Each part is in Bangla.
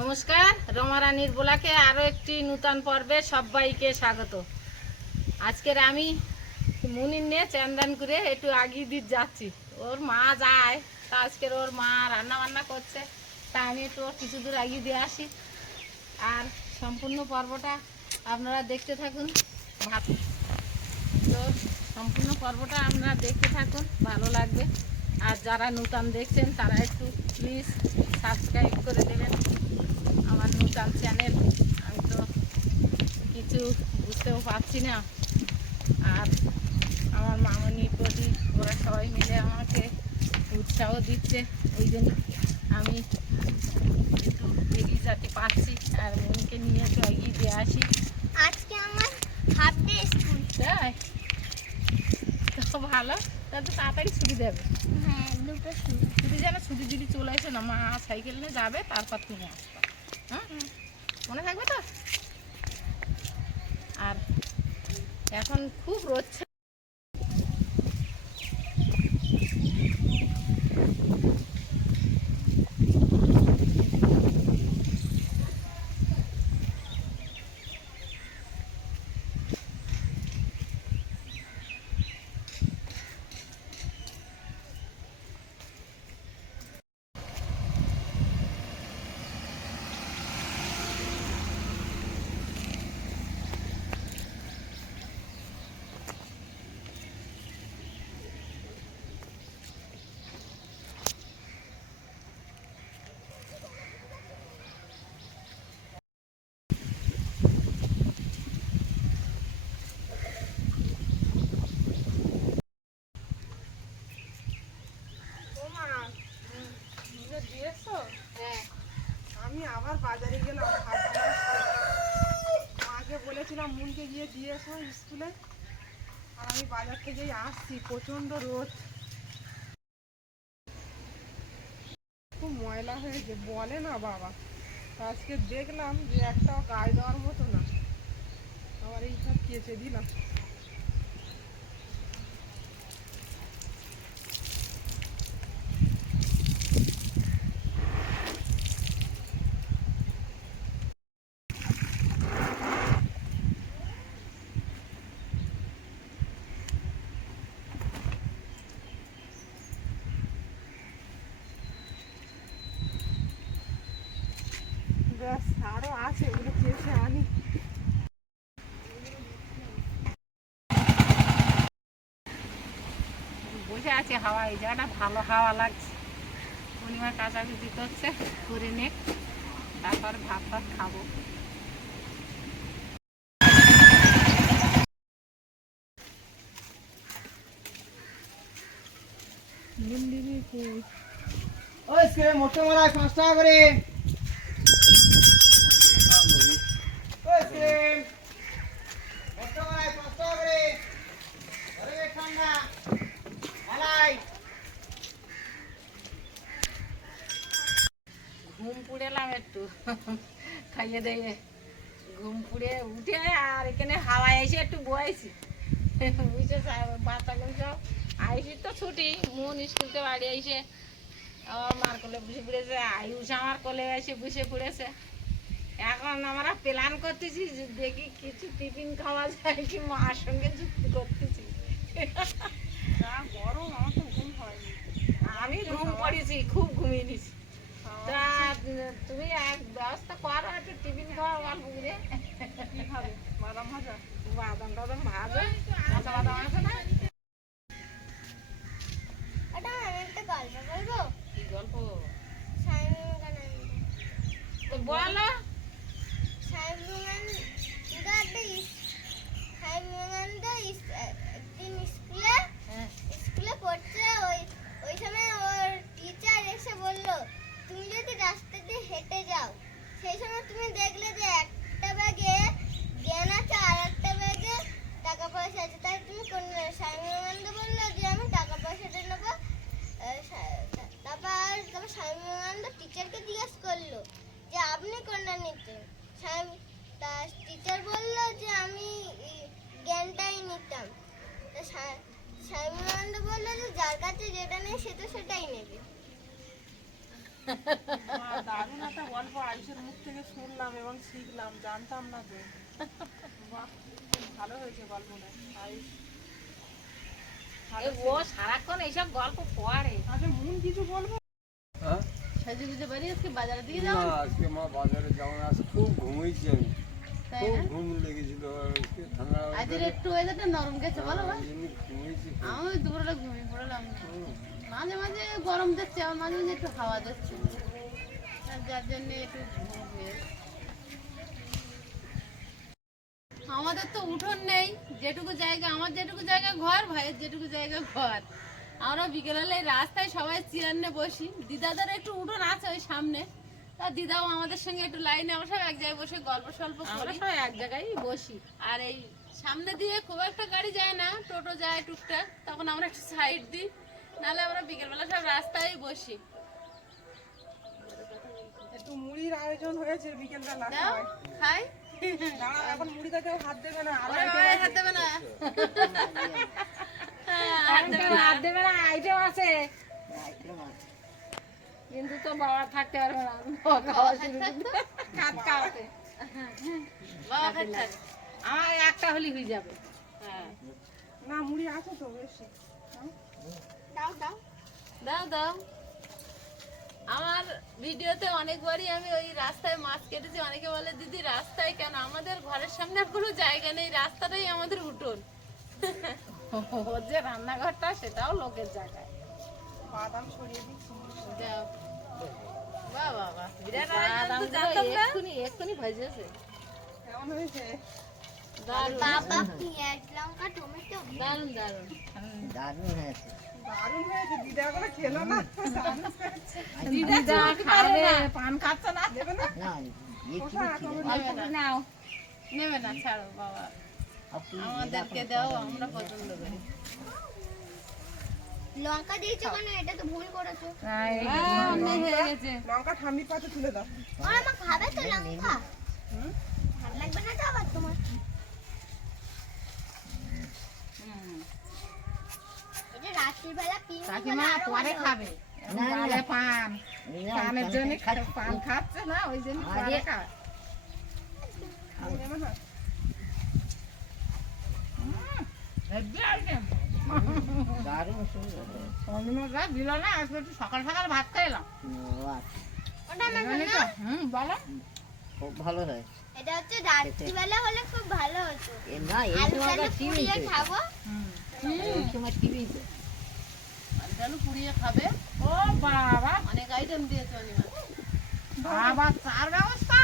নমস্কার, রমা রানীর ব্লগে আরও একটি নূতন পর্বে সবাইকে স্বাগত। আজকের আমি মুনির নিয়ে চান্দান করে একটু আগিয়ে দিয়ে যাচ্ছি। ওর মা যায়, তা আজকের ওর মা রান্না বান্না করছে, তা আমি একটু ওর কিছু দূর আগিয়ে দিয়ে আসি। আর সম্পূর্ণ পর্বটা আপনারা দেখতে থাকুন। তো সম্পূর্ণ পর্বটা আপনারা দেখতে থাকুন, ভালো লাগবে। আর যারা নূতন দেখছেন তারা একটু প্লিজ সাবস্ক্রাইব করে দেবেন আমার নূতন চ্যানেল। আমি তো কিছু বুঝতেও পারছি না, আর আমার মামনির প্রতি ওরা সবাই মিলে আমাকে উৎসাহ দিচ্ছে, ওই জন্য আমি একটু এগিয়ে যেতে পারছি। আর মনকে নিয়ে একটু এগিয়ে দিয়ে আসি। আজকে আমার হাফ ডে স্কুল। তাই তো ভালো, তাহলে তো তাড়াতাড়ি ছুটি দেবে। হ্যাঁ, দুটো স্কুল ছুটি যেন ছুটি যদি চলে আসে না, মা সাইকেল নিয়ে যাবে, তারপর তুমি আসবে। হ্যাঁ, মনে থাকবে তো। আর এখন খুব রোদ। হ্যাঁ, আমি আবার বাজারে গেলাম, মাকে বলেছিলাম মুনকে গিয়ে দিয়ে এসো স্কুলে। আর আমি বাজার থেকেই আসছি, প্রচন্ড রোদ, খুব ময়লা হয়েছে, বলে না বাবা। আজকে দেখলাম যে একটাও গায়ে দেওয়ার মতো না, আবার এইসব কেচে দিলাম। ব্যাস, আরো আছে, ওগুলো কেচে আনি। বসে আছে হাওয়া, এই জায়গাটা ভালো হাওয়া লাগছে। পূর্ণিমা কাচাকুচি করছে, করে নে, তারপর ভাত ভাত খাবো। ওই স্ক্রিনে মোটে মারায় 5 টাকা করে। ওই স্ক্রিন মোটে মারায় 5 টাকা করে। আরে ঠান্ডা আলাই। ঘুম পুড়েলাম একটু, খাইয়ে দিয়ে ঘুম পুড়ে উঠে আর এখানে হাওয়া এসে একটু বয়েছি। বুঝে বাচ্চাগুলো সব আইসি তো ছুটি, মন স্কুলতে বাড়ি এসে আমার মার কোলে বসে পড়েছে, আয়ুষ আমার কোলে এসে বসে পড়েছে। এখন আমরা প্ল্যান করতেছি যে দেখি কিছু টিফিন খাওয়া যায় কি, মার সঙ্গে যুক্তি করতেছি। যা গরম, আমার তো ঘুম হয়নি। আমি ঘুম পড়েছি, খুব ঘুমিয়ে নিছি। তা তুমি এক ব্যবস্থা করো, একটু টিফিন খাওয়া অল্প করে। কি খাবে? বাদাম ভাজা? বাদাম টাদাম ভাজো, কাঁচা বাদাম আছে না? এটা আমি একটা গল্প বলবো। কি গল্প? স্বামী বিবেকানন্দ। তো বলো। স্বামী বিবেকানন্দ একদিন স্কুলে হ্যাঁ, স্কুলে পড়ছে। ওই সময় ওর টিচার এসে বলল, তুমি যদি রাস্তা দিয়ে হেঁটে যাও, সেই সময় তুমি দেখলে যে একটা ব্যাগে জ্ঞান আছে আর একটা ব্যাগে টাকা পয়সা আছে, তাই তুমি কোন নেবে? স্বামী বিবেকানন্দ বললো যে আমি টাকা পয়সাটা নেবো। তারপর স্বামী বিবেকানন্দ টিচারকে জিজ্ঞেস করলো যে আপনি কোনটা নিতেন? টিচার বললো যে আমি জ্ঞানটাই নিতাম। স্বামী বিবেকানন্দ বললো যে যার কাছে যেটা নেই সে তো সেটাই নেবে। মা, দারুণ একটা গল্প আয়ুষের মুখ থেকে শুনলাম এবং শিখলাম, জানতাম না তো। বাহ, খুব ভালো হয়েছে গল্পটা। আয়ুষ এ ও সারাক্ষণ এইসব গল্প পড়ে। আচ্ছা, মন কিছু বলবো? হ্যাঁ? সাজু গুজে বাড়ি আজকে বাজারের দিকে না, যাও। আজকে মা বাজারে যাবো না, আজকে খুব ঘুমিয়েছি আমি। তাই খুব না? ঘুম লেগেছিল আজকে, ঠান্ডা আজকের একটু ওয়েদারটা নরম গেছে বলো ভাই। এমনি ঘুমিয়েছি খুব। আমি দুপুরবেলা ঘুমিয়ে পড়লাম। হুম। মাঝে মাঝে গরম দিচ্ছে, আর মাঝে মাঝে একটু হাওয়া দিচ্ছে, আর যার জন্য একটু ঘুমিয়ে। আমাদের তো উঠোন নেই, যেটুকু জায়গা আমার, যেটুকু জায়গা ঘর, ভাইয়ের যেটুকু জায়গা ঘর। আমরা বিকেলবেলা এই রাস্তায় সবাই চেয়ার নিয়ে বসি। দিদাদের একটু উঠোন আছে ওই সামনে, তা দিদাও আমাদের সঙ্গে একটু লাইনে, আমরা সব এক জায়গায় বসে গল্প সল্প করি, সবাই এক জায়গায় বসি। আর এই সামনে দিয়ে খুব একটা গাড়ি যায় না, টোটো যায় টুকটাক, তখন আমরা একটু সাইড দিই, নাহলে আমরা বিকেলবেলা সব রাস্তায় বসি। একটু মুড়ির আয়োজন হয়েছে বিকেলবেলা। দাও খাই। দাঁড়াও, এখন মুড়িতে কেউ হাত দেবে না, আরো ওরে item বাবা, আছে। হাত দেবে না। হাত দেবে না, আইটেম আছে। কিন্তু তো বাবা থাকতে পারবে না, খাওয়া শুরু করবে। খাওয়াতে বাবা খাচ্ছে, আমার একটা হলি হয়ে যাবে। হ্যাঁ, না, মুড়ি আছে তো বেশি। দাও দাও দাও দাও। আমার ভিডিওতে অনেকবারই আমি ওই রাস্তায় মাছ কেটেছি, অনেকে বলে দিদি রাস্তায় কেন, আমাদের ঘরের সামনে আর কোনো জায়গা নেই, রাস্তাটাই আমাদের উঠোন। ওর যে রান্নাঘরটা সেটাও লোকের জায়গায়। বাদাম ছড়িয়ে দিচ্ছি। যাও। বাহ বাহ বাহ, বিরাট আয়োজন তো জানতাম না। এক্ষুনি ভেজেছে। কেমন হয়েছে? দারুণ বাবা পেঁয়াজ লঙ্কা টমেটো দারুণ দারুণ। দারুণ হয়েছে, দিদা করে খেলো না। দারুণ হয়েছে। দিদা খাবে, পান খাচ্ছে না। দেবে না? নেবে না, নাও। নেবে না, ছাড়ো বাবা, আমাদেরকে দাও, আমরা পছন্দ করি। লঙ্কা দিয়েছো কেন? এটা তো ভুল করেছো। অনেক হয়ে গেছে। লঙ্কা ঠান্ডির পাতে তুলে দাও। আর মা খাবে তো লঙ্কা? ভালো লাগবে না তো আবার তোমার? এটা রাত্রিবেলা পিন কাকিমা পরে খাবে, গালে পান, পানের জন্য পান খাচ্ছে না, ওই জন্য পরে খাবে। নেবে না? হেব্বি আইটেম। অন্যরা দিল না, আজকে একটু সকাল সকাল ভাত খাইলাম। ওটা আমার জানি জন্য। তো? বলো। খুব ভালো হয়। এটা হচ্ছে রাত্রিবেলা হলে খুব ভালো হতো। এ না, এই আলু সময় টালু আবার টিভি পুড়িয়ে খাবো। এই সময় টিভি তো। আলু পুড়িয়ে খাবে। ও বাবা, অনেক আইটেম দিয়েছে অনিমা। বাবা, চার ব্যবস্থা।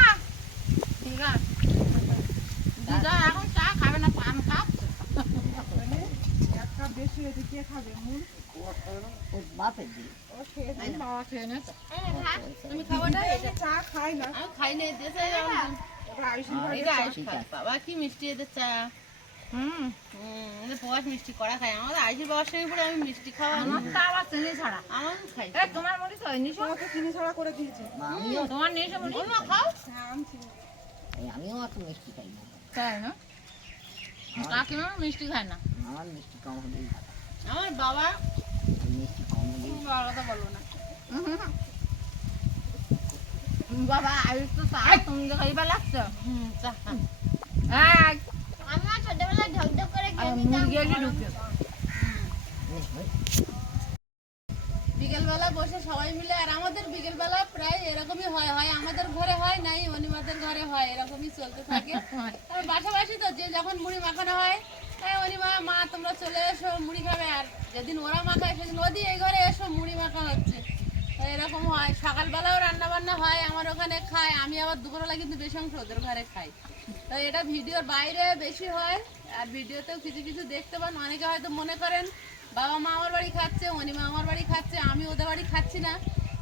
ঠিক আছে। দিদা এখন চা খাবে না, পান খাচ্ছে। এক কাপ বেশি হয়েছে, কে খাবে? মুড় ওর বাপের দিকে। ও খেয়েছে। এই বাবা খেয়ে নিয়েছে। এই ভাত তুমি খাবো না এটা? চা খাই না। আমি খাই নাই, দেশে ওটা আয়ুষের বাড়ি। এটা আইস খায়। বাবা কি মিষ্টি এদের চা। এদের পোয়াশ মিষ্টি করা খায়। আমাদের আইসির বাবার সঙ্গে পরে আমি মিষ্টি খাওয়া আমার তা আবার চিনি ছাড়া আমার খাই। তোমার মুড়ি তো নিশো, তোমাকে চিনি ছাড়া করে দিয়েছে। মা, আমিও তোমার নিশো মুড়ি খাও। হ্যাঁ, আনছি। আমিও অত মিষ্টি খাই না। তাই না? কাকিমা মিষ্টি খায় না। আমার মিষ্টি কম হলেই ভালো। আমার বাবা আর মিষ্টি কম হলেই কথা বলবো না। বাবা আয়ুষ তো চা তুমি তো খাইবা লাগছো। চা আমরা ছোটবেলায় ঢকঢক করে মুরগি এসে ঢুকে মিষ্টি। বিকেলবেলা বসে সবাই মিলে, আর আমাদের বিকেলবেলা প্রায় এরকমই হয়, হয় আমাদের ঘরে হয় নাই অনিমাদের ঘরে হয়, এরকমই চলতে থাকে। আর বাসাবাসি তো যে যখন মুড়ি মাখানো হয়, অনিমা মা তোমরা চলে এসো মুড়ি খাবে, আর যেদিন ওরা মাখায় সেদিন ওদি এই ঘরে এসো মুড়ি মাখা হচ্ছে। তো এরকম হয়, সকালবেলাও রান্না বান্না হয়, আমার ওখানে খায়, আমি আবার দুপুরবেলা কিন্তু বেশি অংশ ওদের ঘরে খাই। তো এটা ভিডিওর বাইরে বেশি হয়, আর ভিডিওতেও কিছু কিছু দেখতে পান। অনেকে হয়তো মনে করেন বাবা মা আমার বাড়ি খাচ্ছে, অনিমা আমার বাড়ি খাচ্ছে, আমি ওদের বাড়ি খাচ্ছি না,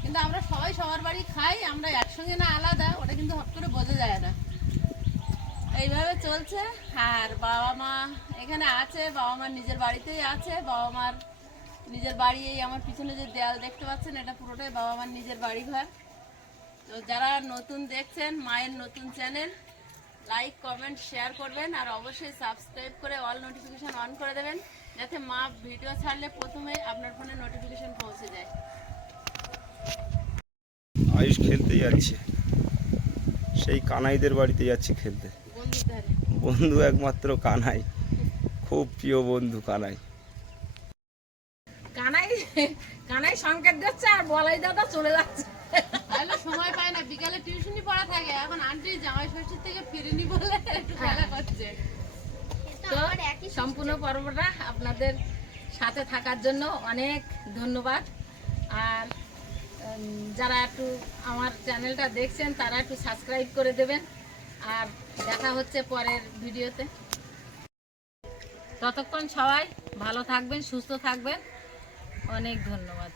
কিন্তু আমরা সবাই সবার বাড়ি খাই, আমরা একসঙ্গে না আলাদা, ওটা কিন্তু হট করে বোঝা যায় না। এইভাবে চলছে। আর বাবা মা এখানে আছে, বাবা মার নিজের বাড়িতেই আছে, বাবা মার নিজের বাড়ি। এই আমার পিছনে যে দেয়াল দেখতে পাচ্ছেন, এটা পুরোটাই বাবা মার নিজের বাড়ি ঘর। তো যারা নতুন দেখছেন, মায়ের নতুন চ্যানেল, লাইক কমেন্ট শেয়ার করবেন, আর অবশ্যই সাবস্ক্রাইব করে অল নোটিফিকেশন অন করে দেবেন, যাতে মা ভিডিও ছাড়লে প্রথমে আপনার ফোনে নোটিফিকেশন পৌঁছে যায়। আয়ুষ খেলতে যাচ্ছে, সেই কানাইদের বাড়িতে যাচ্ছে খেলতে। বন্ধু একমাত্র কানাই, খুব প্রিয় বন্ধু কানাই। কানাই কানাই সংকেত দিচ্ছে আর বলাই দাদা চলে যাচ্ছে। তাহলে সময় পায় না, বিকালে টিউশনই পড়া থাকে। এখন আন্টি জামাই ষষ্ঠীর থেকে ফিরেনি বলে একটু খেলা করছে। তো সম্পূর্ণ পর্বটা আপনাদের সাথে থাকার জন্য অনেক ধন্যবাদ। আর যারা একটু আমার চ্যানেলটা দেখছেন তারা একটু সাবস্ক্রাইব করে দেবেন। আর দেখা হচ্ছে পরের ভিডিওতে। ততক্ষণ সবাই ভালো থাকবেন, সুস্থ থাকবেন। অনেক ধন্যবাদ।